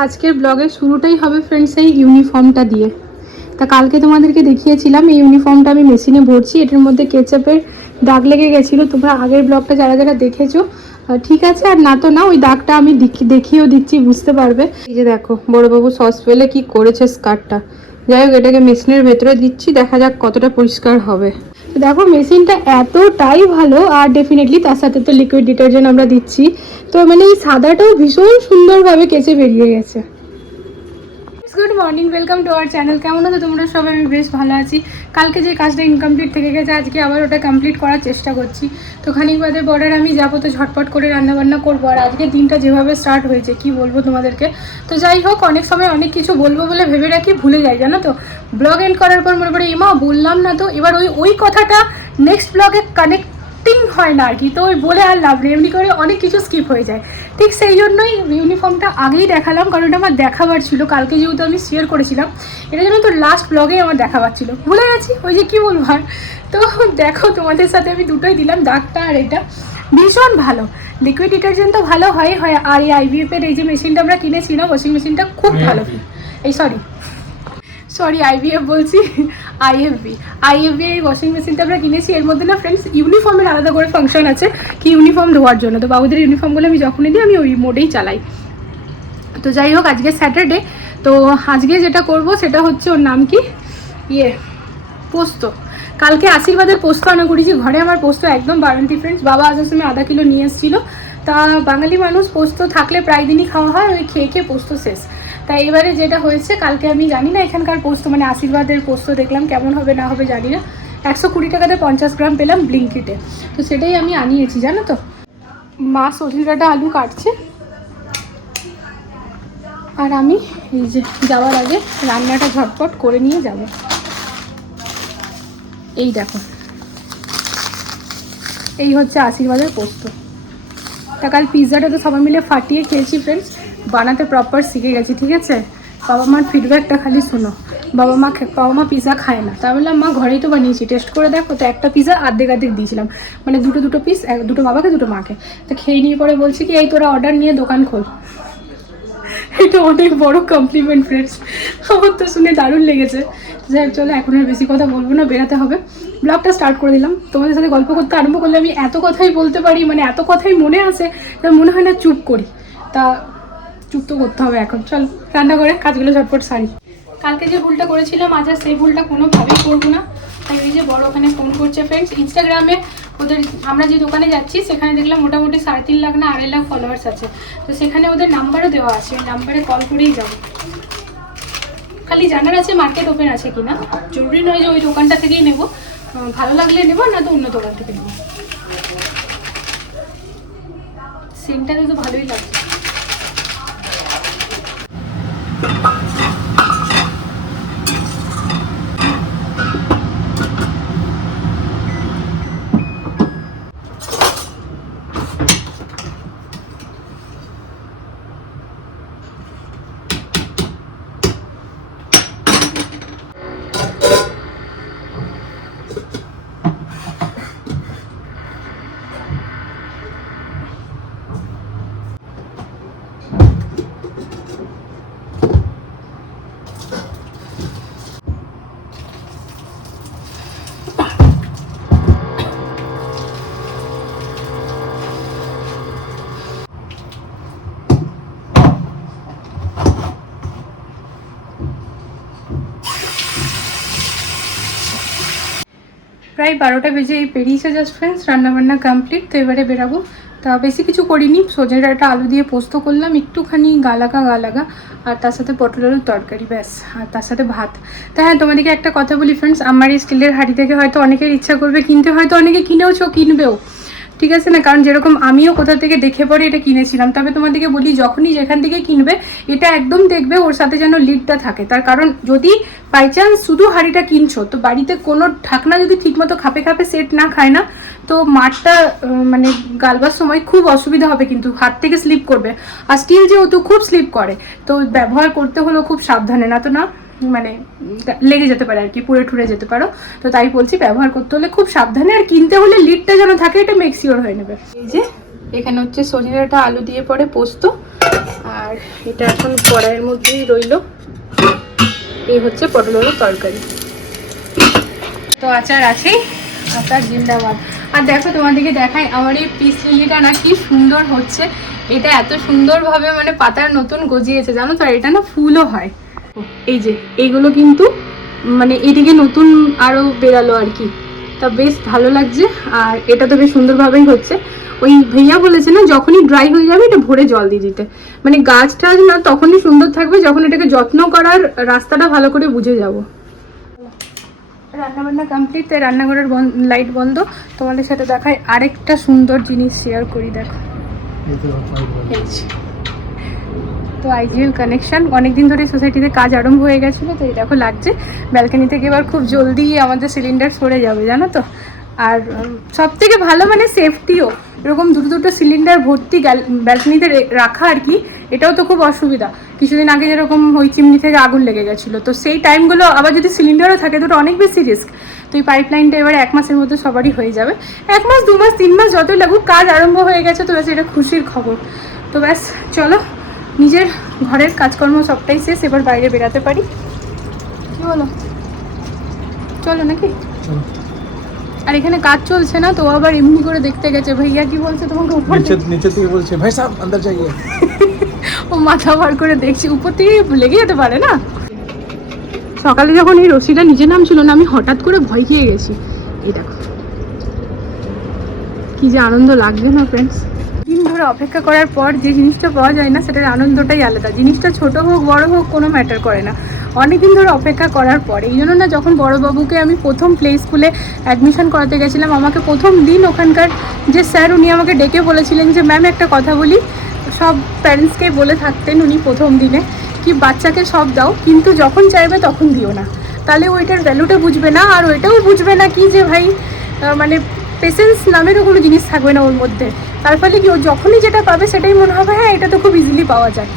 আজকের ব্লগের শুরুটাই হবে ফ্রেন্ডস এই ইউনিফর্মটা দিয়ে। তা কালকে তোমাদেরকে দেখিয়েছিলাম, এই ইউনিফর্মটা আমি মেশিনে ভরছি, এটার মধ্যে কেচাপের দাগ লেগে গেছিল। তোমরা আগের ব্লগটা যারা যারা দেখেছ ঠিক আছে, আর না তো না, ওই দাগটা আমি দেখি- দেখিয়েও দিচ্ছি, বুঝতে পারবে। এই যে দেখো, বড়বাবু সস ফেলে কি করেছে স্কার্টটা যাই হোক, এটাকে মেশিনের ভেতরে দিচ্ছি, দেখা যাক কতটা পরিষ্কার হবে। দেখো মেশিনটা এতটাই ভালো, আর ডেফিনেটলি তার সাথে তো লিকুইড ডিটারজেন্ট আমরা দিচ্ছি। তো মানে এই সাদাটাও ভীষণ সুন্দরভাবে কেচে বেরিয়ে গেছে। Good morning, welcome to our channel. কেমন আছো তোমরা? সবাই আমি বেশ ভালো আছি। কালকে যে কাজটা ইনকমপ্লিট থেকে গেছে, আজকে আবার ওটা কমপ্লিট করার চেষ্টা করছি। তো খানিক বাদে বর্ডার আমি যাব, তো ঝটপট করে রান্নাবান্না করব। আর আজকে দিনটা যেভাবে স্টার্ট হয়েছে, কি বলব তোমাদেরকে? তো যাই হোক, অনেক সময় অনেক কিছু বলব বলে ভেবে রাখি, ভুলে যাই, জানো তো? ব্লগ এন্ড করার পর মনে পড়ে এমা বললাম না তো। এবার ওই ওই কথাটা নেক্সট ব্লগে কানেক্ট টিং হয় না আর কি। তো ওই বলে আর লাভ নেই। এমনি করে অনেক কিছু স্কিপ হয়ে যায়। ঠিক সেই জন্যই ইউনিফর্মটা আগেই দেখালাম কারণ এটা আমার দেখাবার ছিল। কালকে যেহেতু আমি শেয়ার করেছিলাম এটা জন্য তো লাস্ট ব্লগে আমার দেখাবার ছিল। ভুলে গেছি ওই যে কী বলব আর। তো দেখো তোমাদের সাথে আমি দুটোই দিলাম দাগটা আর এটা। ভীষণ ভালো। লিকুইড ডিটারজেন্ট তো ভালো হয় হয়। আর এই আইভিএফ এর এই যে মেশিনটা আমরা কিনেছি না ওয়াশিং মেশিনটা খুব ভালো। এই সরি সরি আইভিএফ বলছি আইএফবি আইএফবি এই ওয়াশিং মেশিনটা আমরা কিনেছি, এর মধ্যে না ফ্রেন্ডস ইউনিফর্মের আলাদা করে ফাংশন আছে, কি ইউনিফর্ম ধোয়ার জন্য। তো বাবুদের ইউনিফর্মগুলো আমি যখনই দিই, আমি ওই মোডেই চালাই। তো যাই হোক, আজকে স্যাটারডে তো আজকে যেটা করব, সেটা হচ্ছে ওর নাম কি? ইয়ে পোস্ত। কালকে আশীর্বাদের পোস্ত আনা করেছি। ঘরে আমার পোস্ত একদম বারান্তি ফ্রেন্ডস বাবা আসার সময় আধা কিলো নিয়ে এসেছিল। তা বাঙালি মানুষ পোস্ত থাকলে প্রায় দিনই খাওয়া হয়, ওই খেয়ে খেয়ে পোস্ত শেষ। তাই এবারে যেটা হয়েছে, কালকে আমি জানি না এখানকার পোস্ত মানে আশীর্বাদের পোস্ত দেখলাম কেমন হবে না হবে জানি না। একশো কুড়ি টাকাতে পঞ্চাশ গ্রাম পেলাম ব্লিঙ্কিটে। তো সেটাই আমি আনিয়েছি, জানো তো? মা সজনে ডাঁটা আলু কাটছে। আর আমি এই যে যাওয়ার আগে রান্নাটা ঝটপট করে নিয়ে যাব। এই দেখো। এই হচ্ছে আশীর্বাদের পোস্ত। তা কাল পিৎজাটা তো সবাই মিলে ফাটিয়ে খেয়েছি ফ্রেন্ডস বানাতে প্রপার শিখে গেছি ঠিক আছে? বাবা মার ফিডব্যাকটা খালি শোনো। বাবা মা বাবা মা পিৎজা খায় না। তা বললাম মা ঘরেই তো বানিয়েছি। টেস্ট করে দেখো তো একটা পিৎজা আর্ধেক আর্ধেক দিয়েছিলাম। মানে দুটো দুটো পিস এক দুটো বাবাকে দুটো মাকে। তো খেয়ে নিয়ে পরে বলছি কি এই তোরা অর্ডার নিয়ে দোকান খোল। এটা অনেক বড় কমপ্লিমেন্ট ফ্রেন্ডস আমার তো শুনে দারুণ লেগেছে। হোক, চলো এখন আর বেশি কথা বলব না বেরাতে হবে। ব্লগটা স্টার্ট করে দিলাম। তোমাদের সাথে গল্প করতে আরম্ভ করলে আমি এত কথাই বলতে পারি মানে এত কথাই মনে আসে তা মনে হয় না চুপ করি। তা চুপ তো করতে হবে এখন। চল রান্না করে কাজগুলো ঝটপট সারি। কালকে যে ভুলটা করেছিলাম, আজ আর সেই ভুলটা কোনোভাবেই করব না। তাই এই যে বড় ওখানে ফোন করছে ফ্রেন্ডস ইনস্টাগ্রামে ওদের আমরা যে দোকানে যাচ্ছি, সেখানে দেখলাম মোটামুটি সাড়ে তিন লাখ না আড়াই লাখ ফলোয়ার্স আছে। তো সেখানে ওদের নাম্বারও দেওয়া আছে, ওই নাম্বারে কল করেই যাব। খালি জানার আছে মার্কেট ওপেন আছে কিনা জরুরি নয় যে ওই দোকানটা থেকেই নেব। ভালো লাগলে নেব, না তো অন্য দোকান থেকে নেব। সেন্টটা তো ভালোই লাগছে। you. প্রায় বারোটা বেজে পেরিয়েছে জাস্ট ফ্রেন্ডস রান্নাবান্না কমপ্লিট তো এবারে বেরাবো। তা বেশি কিছু করিনি সজনে ডাটা আলু দিয়ে পোস্ত করলাম, একটুখানি গালাগা গালাগা, আর তার সাথে পটল আলুর তরকারি, ব্যাস, আর তার সাথে ভাত। তা হ্যাঁ তোমাদেরকে একটা কথা বলি ফ্রেন্ডস আমার এই স্টিলের হাঁড়ি থেকে হয়তো অনেকের ইচ্ছা করবে কিনতে, হয়তো অনেকে কিনেওছো, কিনবেও। ঠিক আছে না? কারণ যেরকম আমিও কোথা থেকে দেখে পরে এটা কিনেছিলাম, তবে তোমাদেরকে বলি যখনই যেখান থেকে কিনবে, এটা একদম দেখবে ওর সাথে যেন লিডটা থাকে। তার কারণ যদি বাই চান্স শুধু হাঁড়িটা কিনছো, তো বাড়িতে কোনো ঢাকনা যদি ঠিকমতো খাপে খাপে সেট না খায় না, তো মাঠটা মানে গালবার সময় খুব অসুবিধা হবে কিন্তু, হাত থেকে স্লিপ করবে। আর স্টিল যেহেতু খুব স্লিপ করে, তো ব্যবহার করতে হলেও খুব সাবধানে, না তো না? মানে লেগে যেতে পারে আর কি, পুড়ে ঠুরে যেতে পারো। তো তাই বলছি, ব্যবহার করতে হলে খুব সাবধানে আর কিনতে হলে লিডটা যেন থাকে, এটা মেক শিওর হয়ে নেবে। এই যে, এখানে হচ্ছে সজনেটা আলু দিয়ে পরে পোস্ত, আর এটা এখন কড়াইয়ের মধ্যেই রইল। এই হচ্ছে পটল তরকারি। তো আচার আছেই আচার জিন্দাবাদ। আর দেখো, তোমাদেরকে দেখাই, আমার এই পিস লিলিটা না কি সুন্দর হচ্ছে। এটা এত সুন্দরভাবে মানে পাতার নতুন গজিয়েছে, জানো তো? এটা না ফুলও হয়। এই যে এইগুলো কিন্তু মানে এদিকে নতুন আরও বেরালো আর কি। তা বেশ ভালো লাগছে আর এটা তো বেশ সুন্দরভাবেই হচ্ছে। ওই ভাইয়া বলেছে না যখনই ড্রাই হয়ে যাবে এটা ভরে জল দিয়ে দিতে। মানে গাছটা না তখনই সুন্দর থাকবে যখন এটাকে যত্ন করার রাস্তাটা ভালো করে বুঝে যাব। রান্না বান্না কমপ্লিট তাই রান্নাঘরের লাইট বন্ধ। তোমাদের সাথে দেখায় আরেকটা সুন্দর জিনিস শেয়ার করি দেখো। এই যে। তো আইজিএল কানেকশন অনেকদিন ধরে সোসাইটিতে কাজ আরম্ভ হয়ে গেছিল, তো এই দেখো লাগছে। ব্যালকানি থেকে এবার খুব জলদি আমাদের সিলিন্ডার সরে যাবে, জানো তো? আর সব থেকে ভালো মানে সেফটিও এরকম দুটো দুটো সিলিন্ডার ভর্তি ব্যালকানিতে রাখা আর কি, এটাও তো খুব অসুবিধা। কিছুদিন আগে যেরকম ওই চিমনি থেকে আগুন লেগে গেছিল, তো সেই টাইমগুলো আবার যদি সিলিন্ডারও থাকে, তো অনেক বেশি রিস্ক তো এই পাইপ লাইনটা এবার এক মাসের মধ্যে সবারই হয়ে যাবে। এক মাস, দু মাস, তিন মাস যতই লাগুক, কাজ আরম্ভ হয়ে গেছে, তো ব্যাস, এটা খুশির খবর। তো ব্যাস, চলো। নিজের ঘরের কাজকর্ম সবটাই শেষ এবার বাইরে বেরাতে পারি। কি বলো চলো নাকি? আর এখানে কাজ চলছে না তো আবার এমনি করে দেখতে গেছে ভাইয়া কি বলছে তোমাকে উপর নিচে থেকে? বলছে ভাই সাহেব আন্দার যাইয়ে ও মাথা বার করে দেখছি উপর থেকে লেগে যেতে পারে না? সকালে যখন এই রশিটা নিচে নামছিল না আমি হঠাৎ করে ভয় খেয়ে গেছি। এই দেখো। কি যে আনন্দ লাগবে না ফ্রেন্ডস দিন ধরে অপেক্ষা করার পর যে জিনিসটা পাওয়া যায় না, সেটার আনন্দটাই আলাদা। জিনিসটা ছোট হোক, বড় হোক, কোনো ম্যাটার করে না। অনেকদিন ধরে অপেক্ষা করার পর, এই জন্য না যখন বড়বাবুকে আমি প্রথম প্লে স্কুলে অ্যাডমিশন করাতে গেছিলাম, আমাকে প্রথম দিন ওখানকার যে স্যার উনি আমাকে ডেকে বলেছিলেন যে ম্যাম একটা কথা বলি। সব প্যারেন্টসকে বলে থাকতেন উনি প্রথম দিনে, কি বাচ্চাকে সব দাও, কিন্তু যখন চাইবে তখন দিও না। তাহলে ওইটার ভ্যালুটা বুঝবে না, আর ওইটাও বুঝবে না কি যে ভাই মানে পেশেন্স নামেরও কোনো জিনিস থাকবে না ওর মধ্যে। তার ফলে কি ও যখনই যেটা পাবে সেটাই মনে হবে হ্যাঁ এটা তো খুব ইজিলি পাওয়া যায়।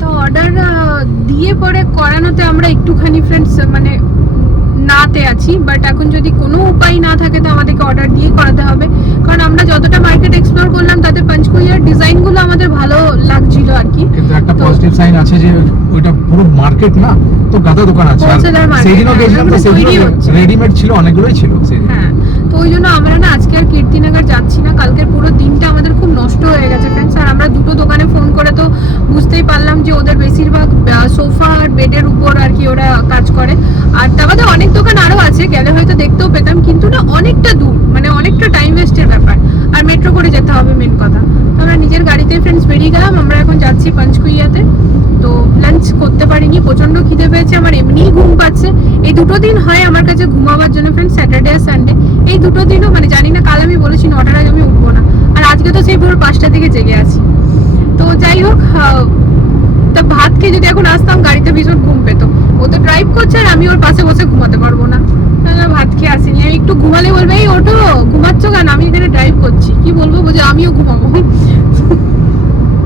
তো অর্ডার দিয়ে পরে করানোতে আমরা একটুখানি ফ্রেন্ডস মানে নাতে আছি বাট এখন যদি কোনো উপায় না থাকে তো আমাদেরকে অর্ডার দিয়ে করাতে হবে। কারণ আমরা যতটা মার্কেট এক্সপ্লোর করলাম তাতে পাঁচকুইয়ার ডিজাইনগুলো আমাদের ভালো লাগছিল আর কি। কিন্তু একটা পজিটিভ সাইন আছে যে ওইটা পুরো মার্কেট না তো গাদা দোকান আছে। সেই দিনও গেছিলাম তো সেই দিনও রেডিমেড ছিল অনেকগুলোই ছিল সেই হ্যাঁ। ওই জন্য আমরা না আজকে আর কীর্তিনগর যাচ্ছি না। কালকের পুরো দিনটা আমাদের খুব নষ্ট হয়ে গেছে ফ্রেন্ডস আর আমরা দুটো দোকানে ফোন করে তো বুঝতেই পারলাম যে ওদের বেশিরভাগ সোফা আর বেডের উপর আর কি ওরা কাজ করে। আর তা বাদে অনেক দোকান আরও আছে, গেলে হয়তো দেখতেও পেতাম, কিন্তু না অনেকটা দূর মানে অনেকটা টাইম ওয়েস্টের ব্যাপার। আর মেট্রো করে যেতে হবে মেন কথা। নিজের গাড়িতে ফ্রেন্ডস বেরিয়ে গেলাম, আমরা এখন যাচ্ছি পাঞ্চকুইয়াতে তো লাঞ্চ করতে পারিনি প্রচণ্ড খিদে পেয়েছে, আমার এমনিই ঘুম পাচ্ছে। এই দুটো দিন হয় আমার কাছে ঘুমাবার জন্য ফ্রেন্ড স্যাটারডে আর সানডে এই দুটো দিনও মানে জানি না কাল আমি বলেছি নটার আগে আমি উঠবো না। আর আজকে তো সেই ভোর পাঁচটা থেকে জেগে আছি। তো যাই হোক তা ভাত খেয়ে যদি এখন আসতাম, গাড়িতে ভীষণ ঘুম পেতো। ও তো ড্রাইভ করছে আর আমি ওর পাশে বসে ঘুমাতে পারব না। ভাত খেয়ে আসিনি আমি একটু ঘুমালে বলবে, এই ওটো ঘুমাচ্ছ কেন? আমি এখানে ড্রাইভ করছি। কি বলব বুঝে আমিও ঘুমাবো।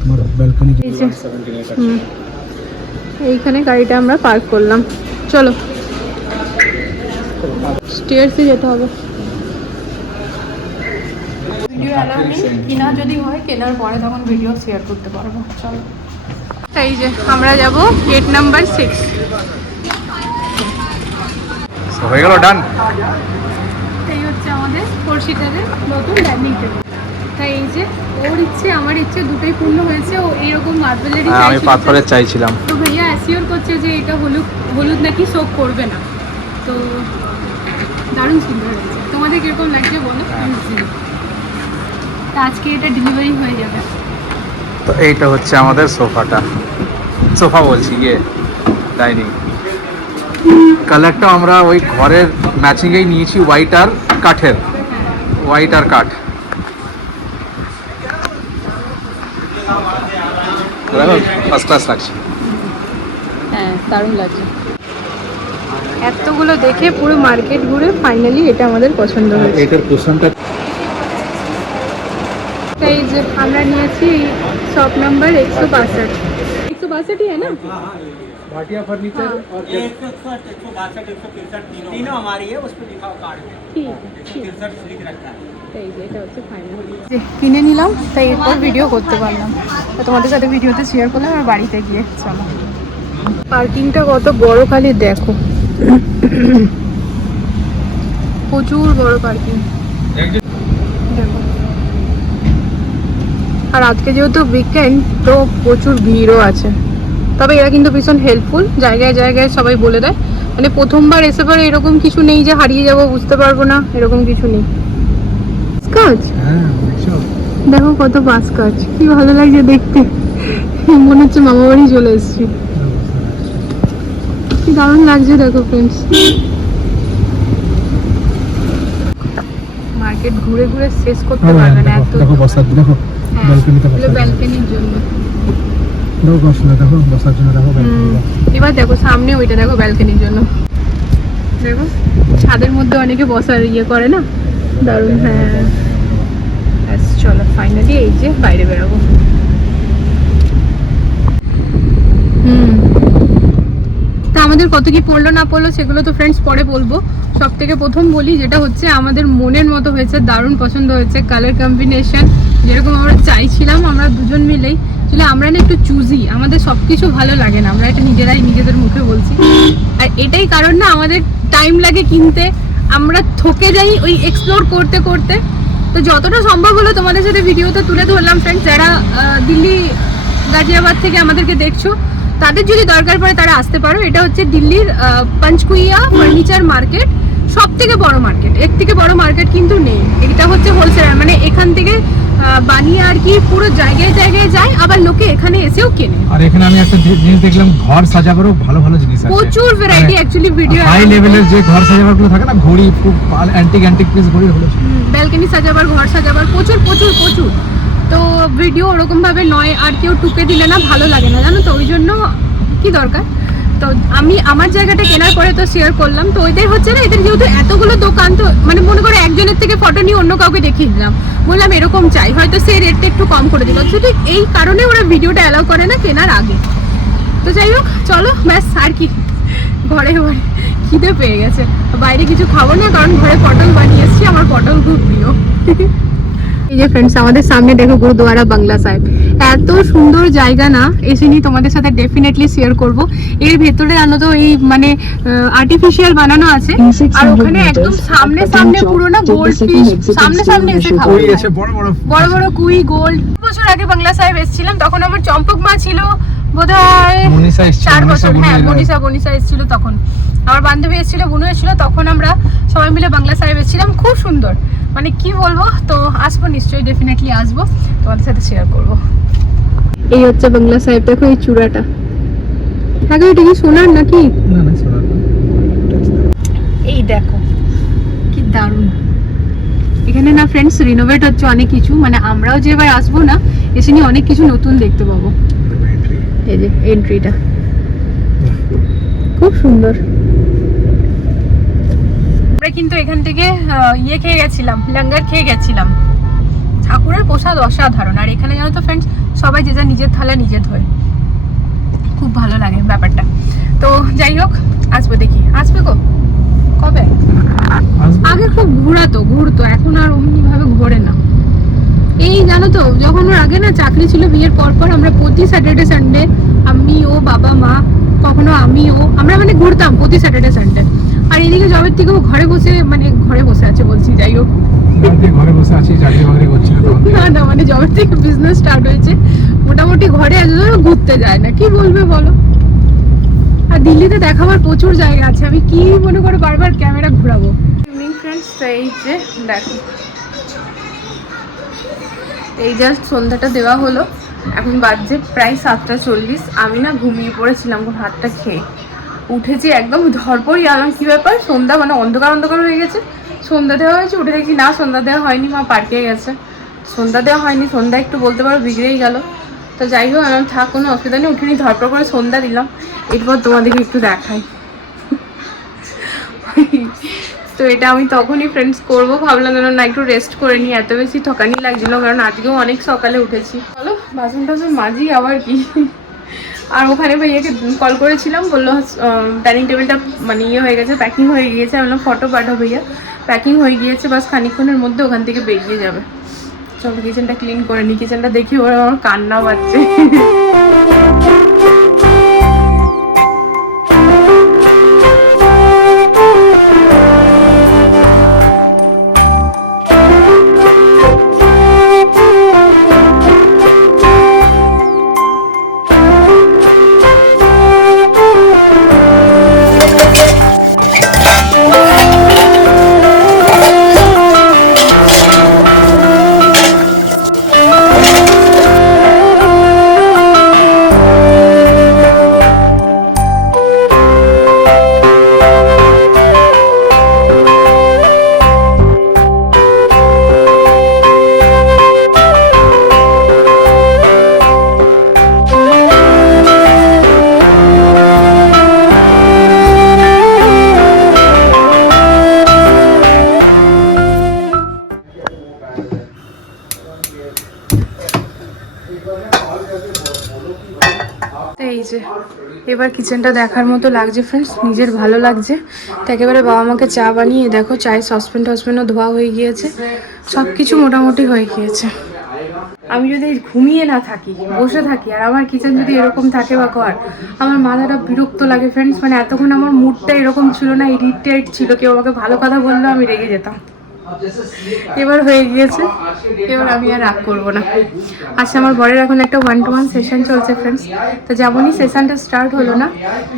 তোমার ব্যালকনি। এইখানে গাড়িটা আমরা পার্ক করলাম। চলো। স্টেয়ার্সে যেতে হবে। ভিডিও অ্যালাউ নেই কেনা যদি হয় কেনার পরে তখন ভিডিও শেয়ার করতে পারব। চলো। এই যে আমরা যাব গেট নাম্বার সিক্স হয়ে গেল ডান এই হচ্ছে আমাদের ফোর সিটারের নতুন ডাইনিং টেবিল তাই এই যে ওর ইচ্ছে আমার ইচ্ছে দুটোই পূর্ণ হয়েছে। ও এইরকম মার্বেলেরই হ্যাঁ, আমি। পাথরের চাইছিলাম। তো ভাইয়া অ্যাসিওর করছে যে এটা হলুদ হলুদ নাকি শোক করবে না। তো দারুণ সুন্দর হয়েছে। তোমাদের কীরকম লাগছে বলো? হ্যাঁ। তা আজকে এটা ডেলিভারি হয়ে যাবে। তো এইটা হচ্ছে আমাদের সোফাটা। সোফা বলছি ইয়ে ডাইনিং। কালারটা আমরা ওই ঘরের ম্যাচিংয়েই নিয়েছি হোয়াইট আর কাঠের। হোয়াইট আর কাঠ। ফার্স্ট ক্লাস লাগছে হ্যাঁ দারুণ লাগছে এতগুলো দেখে পুরো মার্কেট ঘুরে ফাইনালি এটা আমাদের পছন্দ হয়েছে এইটার পোষণটা এই যে আমরা নিয়েছি শপ নাম্বার একশো বাষট্টি একশো বাষট্টি হ্যাঁ না भाटिया फर्नीचर और एक सौ इकसठ एक सौ बासठ एक सौ तिरसठ तीनों तीनों हमारी है उस पर लिखा हुआ कार्ड में ঠিক एक सौ तिरसठ लिख रखा है কিনে নিলাম, তাই এরপর ভিডিও করতে পারলাম। তোমাদের সাথে ভিডিওতে শেয়ার করলাম, আর বাড়িতে গিয়ে চলো। পার্কিংটা কত বড় খালি দেখো। প্রচুর বড় পার্কিং আর আজকে যেহেতু উইকেন্ড তো প্রচুর ভিড়ও আছে। তবে এরা কিন্তু ভীষণ হেল্পফুল জায়গায় জায়গায় সবাই বলে দেয়। মানে প্রথমবার এসে পরে এরকম কিছু নেই যে হারিয়ে যাব, বুঝতে পারব না, এরকম কিছু নেই। কাজ হ্যাঁ দেখো কত বাস কাজ কি ভালো লাগছে দেখতে। মনে হচ্ছে মামা বাড়ি চলে এসেছি। কি দারুণ লাগছে দেখো ফ্রেন্ডস মার্কেট ঘুরে ঘুরে শেষ করতে পারবে না এত দেখো বসার দেখো ব্যালকনিতে ব্যালকনির জন্য। দেখো বসনা দেখো বসার জন্য দেখো এবার দেখো সামনে ওইটা দেখো ব্যালকনির জন্য। দেখো ছাদের মধ্যে অনেকে বসার ইয়ে করে না? দারুণ হ্যাঁ। চলো ফাইনালি এই যে বাইরে বেরোবো। হুম। তা আমাদের কত কি পড়ল না পড়ল সেগুলো তো ফ্রেন্ডস পরে বলব। সব থেকে প্রথম বলি যেটা হচ্ছে, আমাদের মনের মতো হয়েছে, দারুণ পছন্দ হয়েছে কালার কম্বিনেশন যেরকম আমরা চাইছিলাম, আমরা দুজন মিলেই। আসলে আমরা না একটু চুজি আমাদের সব কিছু ভালো লাগে না, আমরা এটা নিজেরাই নিজেদের মুখে বলছি। আর এটাই কারণ না, আমাদের টাইম লাগে কিনতে আমরা থকে যাই ওই এক্সপ্লোর করতে করতে। তো যতটা সম্ভব হলো তোমাদের সাথে ভিডিওতে তুলে ধরলাম ফ্রেন্ডস যারা দিল্লি, গাজিয়াবাদ থেকে আমাদেরকে দেখছ, তাদের যদি দরকার পড়ে তারা আসতে পারো। এটা হচ্ছে দিল্লির পঞ্চকুইয়া ফার্নিচার মার্কেট। সব থেকে বড় মার্কেট এর থেকে বড় মার্কেট কিন্তু নেই। এটা হচ্ছে হোলসেলার মানে এখান থেকে বানিয়ে আর কি পুরো জায়গায় জায়গায় যায় আবার লোকে এখানে এসেও কেনে। আর এখানে আমি একটা জিনিস দেখলাম ঘর সাজাবারও ভালো ভালো জিনিস আছে। প্রচুর ভ্যারাইটি অ্যাকচুয়ালি ভিডিও হাই লেভেলের যে ঘর সাজাবারগুলো থাকে না ঘড়ি খুব অ্যান্টিক অ্যান্টিক পিস ঘড়ি হলো। ব্যালকনি সাজাবার ঘর সাজাবার প্রচুর প্রচুর প্রচুর। তো ভিডিও ওরকম ভাবে নয় আর কেউ টুকে দিলে না ভালো লাগে না জানো তো? ওই জন্য কি দরকার? তো আমি আমার জায়গাটা কেনার পরে তো শেয়ার করলাম। তো ওইটাই হচ্ছে না, এদের যেহেতু এতগুলো দোকান, তো মানে মনে করো একজনের থেকে ফটো নিয়ে অন্য কাউকে দেখিয়ে দিলাম। বললাম এরকম চাই, হয়তো সেই রেটটা একটু কম করে দিল। শুধু এই কারণে ওরা ভিডিওটা অ্যালাউ করে না, কেনার আগে। তো যাই হোক, চলো, ব্যাস, আর কি। ঘরে ঘরে খিদে পেয়ে গেছে। বাইরে কিছু খাব না, কারণ ঘরে পটল বানিয়ে এসেছি, আমার পটল খুব প্রিয়। এই যে ফ্রেন্ডস আমাদের সামনে দেখো গুরুদুয়ারা বাংলা সাহেব এত সুন্দর জায়গা না? এসে নিয়ে তোমাদের সাথে ডেফিনেটলি শেয়ার করব। এর ভেতরে জানো তো এই মানে আর্টিফিশিয়াল বানানো আছে। আর ওখানে একদম সামনে সামনে পুরো না গোল্ড ফিশ সামনে সামনে এসে খাওয়া বড় বড় বড় বড় কুই গোল্ড বছর আগে বাংলা সাহেব এসেছিলাম তখন আমার চম্পক মা ছিল বোধহয় চার বছর হ্যাঁ। মনীষা বনিষা এসেছিল তখন। আমার বান্ধবী এসেছিল বুনু এসেছিল তখন আমরা সবাই মিলে বাংলা সাহেব এসেছিলাম। খুব সুন্দর। মানে কি বলব তো আসব নিশ্চয়ই ডেফিনেটলি আসব। তোমাদের সাথে শেয়ার করব। এই হচ্ছে বাংলা সাহেব দেখো এই চূড়াটা। আগে এটা কি সোনার নাকি? না না সোনার এই দেখো কি দারুণ। এখানে না ফ্রেন্ডস রিনোভেট হচ্ছে অনেক কিছু। মানে আমরাও যে এবার আসব না এসে নিয়ে অনেক কিছু নতুন দেখতে পাবো। এই যে এন্ট্রিটা খুব সুন্দর। আমরা কিন্তু এখান থেকে ইয়ে খেয়ে গেছিলাম লঙ্গার খেয়ে গেছিলাম। ঠাকুরের প্রসাদ অসাধারণ। আর এখানে জানো তো ফ্রেন্ডস সবাই যে যা নিজের থালা নিজে ধোয়। খুব ভালো লাগে ব্যাপারটা। তো যাই হোক আসব দেখি। আসবে গো? কবে? আগে খুব ঘুরাতো ঘুরতো এখন আর অমনি ভাবে ঘোরে না। এই জানো তো যখন ওর আগে না চাকরি ছিল বিয়ের পর পর আমরা প্রতি স্যাটারডে সানডে আমি ও বাবা মা কখনো আমি ও আমরা মানে ঘুরতাম প্রতি স্যাটারডে সানডে আর এদিকে জবের থেকেও ঘরে বসে মানে ঘরে বসে আছে বলছি যাই হোক। ঘরে বসে আছি চাকরি বাকরি করছি না না মানে জবের থেকে বিজনেস স্টার্ট হয়েছে। মোটামুটি ঘরে একজন ঘুরতে যায় না কি বলবে বলো? আর দিল্লিতে দেখাবার প্রচুর জায়গা আছে আমি কি মনে করে বারবার ক্যামেরা ঘোরাবো? ইভিনিং ফ্রেন্ডস তো এই যে দেখো। এই জাস্ট সন্ধ্যাটা দেওয়া হলো। এখন বাজছে প্রায় সাতটা চল্লিশ। আমি না ঘুমিয়ে পড়েছিলাম ভাতটা খেয়ে। উঠেছি একদম ধরপড়ই আলাম কি ব্যাপার? সন্ধ্যা মানে অন্ধকার অন্ধকার হয়ে গেছে। সন্ধ্যা দেওয়া হয়েছে, উঠে দেখি না, সন্ধ্যা দেওয়া হয়নি, মা পার্কে গেছে। সন্ধ্যা দেওয়া হয়নি, সন্ধ্যা একটু বলতে পারো, বিগড়েই গেল। তো যাই হোক, আমার থাক, কোনো অসুবিধা নেই উঠিনি ধরপড় করে সন্ধ্যা দিলাম। এরপর তোমাদেরকে একটু দেখাই। তো এটা আমি তখনই ফ্রেন্ডস করব, ভাবলাম যেন না একটু রেস্ট করে নিই, এত বেশি থকানি লাগছিল, কারণ আজকেও অনেক সকালে উঠেছি। চলো বাসন টাসন মাজি, আবার কি? আর ওখানে ভাইয়াকে কল করেছিলাম, বলল ডাইনিং টেবিলটা মানে ইয়ে হয়ে গেছে প্যাকিং হয়ে গিয়েছে। আমি ফটো পাঠাও ভাইয়া। প্যাকিং হয়ে গিয়েছে, বাস খানিক্ষণের মধ্যে ওখান থেকে বেরিয়ে যাবে। চলো কিচেনটা ক্লিন করে নিই কিচেনটা দেখি, ওরা আমার কান্না পাচ্ছে এবার কিচেনটা দেখার মতো লাগছে ফ্রেন্ডস নিজের ভালো লাগছে। তো একেবারে বাবা মাকে চা বানিয়ে, দেখো, চায়ের সসপেন টসপেনও ধোয়া হয়ে গিয়েছে। সব কিছু মোটামুটি হয়ে গিয়েছে। আমি যদি ঘুমিয়ে না থাকি, বসে থাকি, আর আমার কিচেন যদি এরকম থাকে বা কর আমার মাথাটা বিরক্ত লাগে ফ্রেন্ডস মানে এতক্ষণ আমার মুডটা এরকম ছিল না, এই ইরিটেট ছিল। কেউ আমাকে ভালো কথা বললেও আমি রেগে যেতাম। এবার হয়ে গিয়েছে। এবার আমি আর রাগ করব না। আচ্ছা আমার বরের এখন একটা ওয়ান টু ওয়ান সেশন চলছে ফ্রেন্ডস তো যেমনই সেশনটা স্টার্ট হলো না।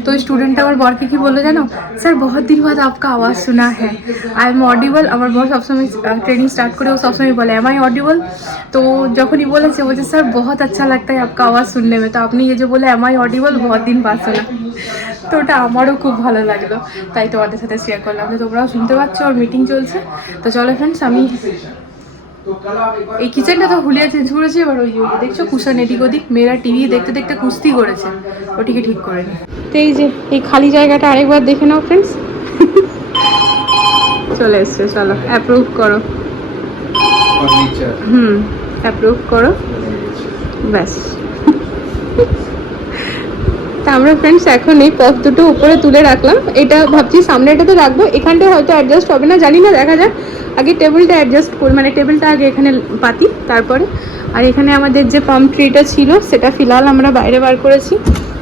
তো ওই স্টুডেন্টটা আমার বরকে কি বলল জানো? স্যার, বহুত দিন বাদ আপকা আওয়াজ শোনা হ্যাঁ আই এম অডিবল আমার বর সবসময় ট্রেনিং স্টার্ট করে ও সবসময় বলে এম আই অডিবল তো যখনই বলেছে, বলছে, স্যার, বহুত আচ্ছা লাগতা হ্যাঁ আপকা আওয়াজ শুনলে তো আপনি এই যে বলে এম আই অডিবল বহুত দিন বাদ শোনা। তো ওটা আমারও খুব ভালো লাগল। তাই তোমাদের সাথে শেয়ার করলাম। তো তোমরাও শুনতে পাচ্ছ ওর মিটিং চলছে। তো চলো ফ্রেন্ডস আমি এই কিচেনটা তো হুলিয়া চেঞ্জ করেছি এবার ওই দেখছ কুশন এদিক ওদিক মেয়েরা টিভি দেখতে দেখতে কুস্তি করেছে ওটিকে ঠিক করে নি তো এই যে এই খালি জায়গাটা আরেকবার দেখে নাও ফ্রেন্ডস চলে এসছে চলো অ্যাপ্রুভ করো। হুম অ্যাপ্রুভ করো। ব্যাস। তা আমরা ফ্রেন্ডস এখন এই পথ দুটো উপরে তুলে রাখলাম। এটা ভাবছি সামনে এটাতে রাখব। এখানটা হয়তো অ্যাডজাস্ট হবে না, জানি না, দেখা যাক। আগে টেবিলটা অ্যাডজাস্ট করি মানে টেবিলটা আগে এখানে পাতি, তারপরে। আর এখানে আমাদের যে পাম ট্রিটা ছিল, সেটা ফিলহাল আমরা বাইরে বার করেছি,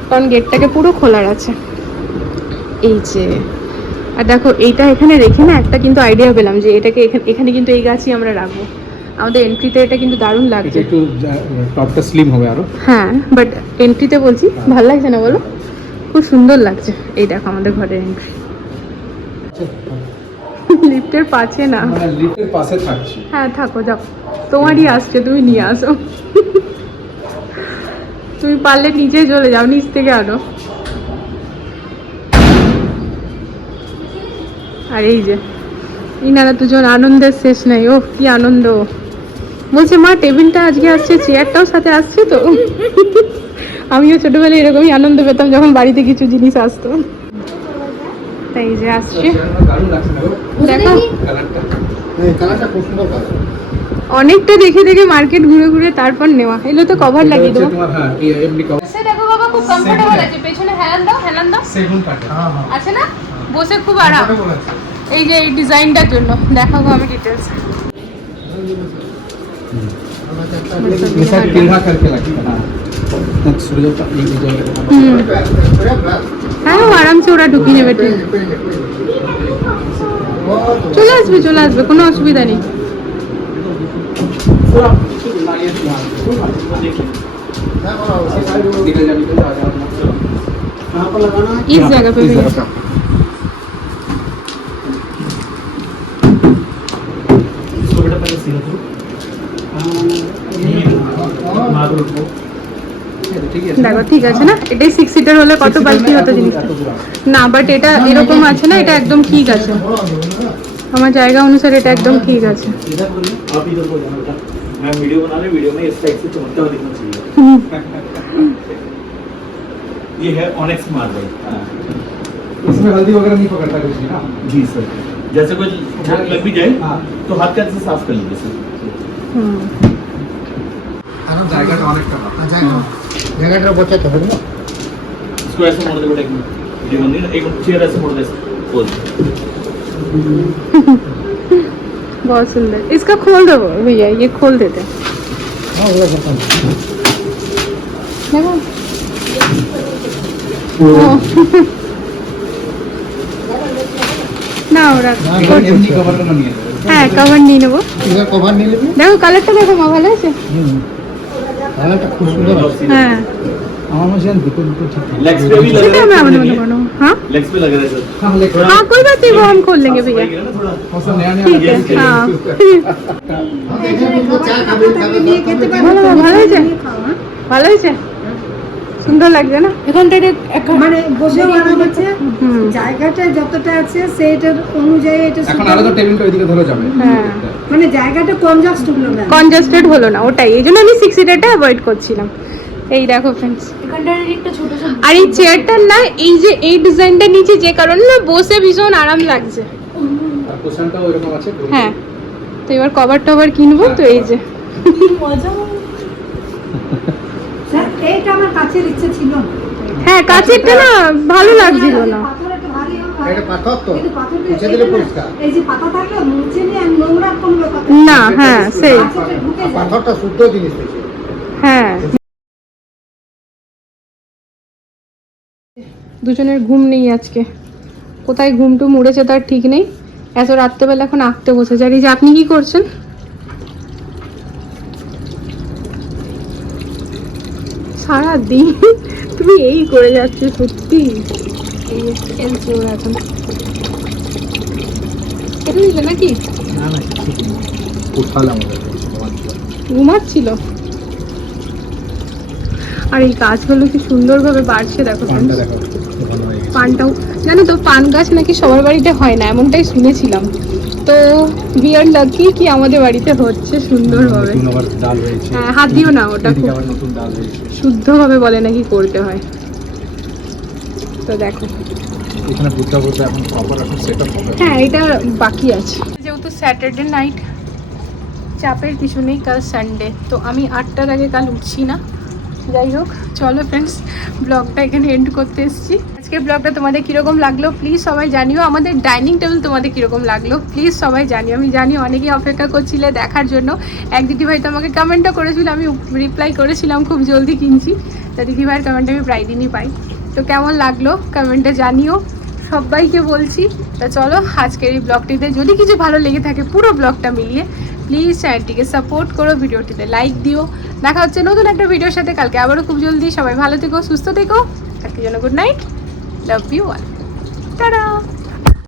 কারণ গেটটাকে পুরো খোলার আছে। এই যে, আর দেখো, এইটা এখানে রেখে না একটা কিন্তু আইডিয়া পেলাম যে এটাকে এখানে কিন্তু এই গাছই আমরা রাখব। আমাদের এন্ট্রিতে এটা কিন্তু দারুণ লাগছে। একটু টপটা স্লিম হবে আরও। হ্যাঁ বাট এন্ট্রিতে বলছি ভালো লাগছে না বলো? খুব সুন্দর লাগছে। এই দেখো আমাদের ঘরের এন্ট্রি লিফটের পাশে না? মানে লিফটের পাশে থাকছি। হ্যাঁ থাকো যাও। তোমারই আসছে তুমি নিয়ে আসো। তুমি পারলে নিচে চলে যাও নিচ থেকে আনো। আর এই যে ইনারা দুজন আনন্দের শেষ নেই। ও কি আনন্দ। বলছে মা টেবিলটা আজকে আসছে চেয়ারটাও সাথে আসছে তো? আমিও ছোটবেলায় এরকমই আনন্দ পেতাম যখন বাড়িতে কিছু জিনিস আসতো। তাই যে আসছে। দেখো। অনেকটা দেখে দেখে মার্কেট ঘুরে ঘুরে তারপর নেওয়া। এগুলো তো কভার লাগিয়ে দেবো। তোমার হ্যাঁ এই এমনি কভার বসে দেখো বাবা খুব কমফোর্টেবল আছে। পেছনে হেলান দাও হেলান দাও। সেগুন কাঠের। হ্যাঁ হ্যাঁ। আছে না? বসে খুব আরাম। এই যে এই ডিজাইনটার জন্য। দেখাবো আমি ডিটেলস ये सब तिल्हा करके लगता है হুম হ্যাঁ ও আরামসে ওরা ঢুকিয়ে নেবে ট্রেন চলে আসবে চলে আসবে কোনো অসুবিধা নেই इस जगह पे भैया দেখো ঠিক আছে না এটাই সিক্স সিটার হলে কত বালতি হতো জিনিসটা না বাট এটা এরকম আছে না এটা একদম ঠিক আছে আমার জায়গা অনুসারে এটা একদম ঠিক আছে आप इधर को जाना बेटा मैं वीडियो बना रहे वीडियो में इस टाइप से चमकता हुआ दिखना चाहिए হুম, ये है ऑनेक्स मार्बल इसमें हल्दी वगैरह नहीं पकड़ता कुछ नहीं ना जी सर जैसे कोई चोट लग भी जाए हाँ। तो हाथ का से साफ कर लीजिए सर হুম। এখন জায়গাটা অনেকটা ভালো। আচ্ছা জায়গাটা বোঝাতে হবে না इसको ऐसे मोड़ दे बेटा एक मिनट वीडियो बन रही है ना एक चेयर ऐसे मोड़ दे पोज बहुत सुंदर इसका खोल दो भैया ये खोल देते हैं হ্যাঁ ওগুলো করতাম দেখো ও না ওরা এমনি কভারটা নিয়ে নেবে হ্যাঁ কভার নিয়ে নেবো এবার কভার নিয়ে নিবি দেখো কালারটা দেখো মা ভালো আছে হ্যাঁ আমার মনে হয় দুটো দুটো ঠিক लेग्स पे भी लग ठीक है मैं रहा अपने है मने बनो हाँ लेग्स पे लग रहा है सर हाँ लेकिन हाँ कोई बात नहीं वो हम खोल लेंगे सफाई भैया गिरा ना थोड़ा मौसम नया नया ठीक लग है रहा हाँ এখানে বলবো চা খাবে খাবে ভালো ভালো হয়েছে ভালো হয়েছে সুন্দর লাগছে না? এখানটা মানে বসেও আরাম হচ্ছে জায়গাটা যতটা আছে সেইটার অনুযায়ী এটা এখন তো টেবিলটা ওইদিকে ধরে যাবে। হ্যাঁ। মানে জায়গাটা কনজাস্ট হলো না। কনজাস্টেড হলো না ওটাই। এই জন্য আমি সিক্স সিটারটা অ্যাভয়েড করছিলাম। এই দেখো ফ্রেন্ডস এখানটার একটা ছোট ছোট আর এই চেয়ারটার না এই যে এই ডিজাইনটা নিচে যে কারণে না বসে ভীষণ আরাম লাগছে। হ্যাঁ। তো এবার কভার টভার কিনবো তো এই যে। মজা এইটা আমার কাছের ইচ্ছে ছিল না। হ্যাঁ কাছেরটা না ভালো লাগছিল না। এটা এটা না, হ্যাঁ সেই। পাথরটা শুদ্ধ জিনিস হ্যাঁ। দুজনের ঘুম নেই আজকে। কোথায় ঘুম টুম উড়েছে তার ঠিক নেই। এত রাত্রেবেলা এখন আঁকতে বসেছে। আর এই যে আপনি কি করছেন? সারাদিন তুমি এই করে যাচ্ছে সত্যি? এটা নাকি ঘুমাচ্ছিল। আর এই গাছগুলো কি সুন্দরভাবে বাড়ছে দেখো পানটাও জানো তো পান গাছ নাকি সবার বাড়িতে হয় না এমনটাই শুনেছিলাম। তো বিয়ার লাকি কি আমাদের বাড়িতে হচ্ছে সুন্দরভাবে। নতুন ডাল হয়েছে। হ্যাঁ, হাত দিও না, ওটা এদিকে খুব- নতুন ডাল হয়েছে। শুদ্ধভাবে বলে নাকি করতে হয়। তো দেখো। এখানে বুদ্ধা বুদ্ধা এখন প্রপার এখন সেট আপ হবে। হ্যাঁ এটা বাকি আছে। যেহেতু স্যাটারডে নাইট চাপের কিছু নেই কাল সানডে তো আমি আটটার আগে কাল উঠছি না। যাই হোক চলো ফ্রেন্ডস ব্লগটা এখানে এন্ড করতে এসেছি। আজকে ব্লগটা তোমাদের কীরকম লাগল? প্লিজ সবাই জানিও। আমাদের ডাইনিং টেবিল তোমাদের কীরকম লাগল? প্লিজ সবাই জানিও। আমি জানি অনেকেই অপেক্ষা করছিলে দেখার জন্য। এক দিদিভাই তো আমাকে কমেন্টও করেছিল। আমি রিপ্লাই করেছিলাম খুব জলদি কিনছি। তা দিদিভাইয়ের কমেন্ট আমি প্রায় দিনই পাই। তো কেমন লাগল? কমেন্টে জানিও। সবাইকে বলছি। তা চলো আজকের এই ব্লগটিতে যদি কিছু ভালো লেগে থাকে পুরো ব্লগটা মিলিয়ে প্লিজ চ্যানেলটিকে সাপোর্ট করো, ভিডিওটিতে লাইক দিও। দেখা হচ্ছে নতুন একটা ভিডিওর সাথে। কালকে আবারও খুব জলদি। সবাই ভালো থেকো, সুস্থ থেকো। কালকে জন্য good night Love you one. Ta-da!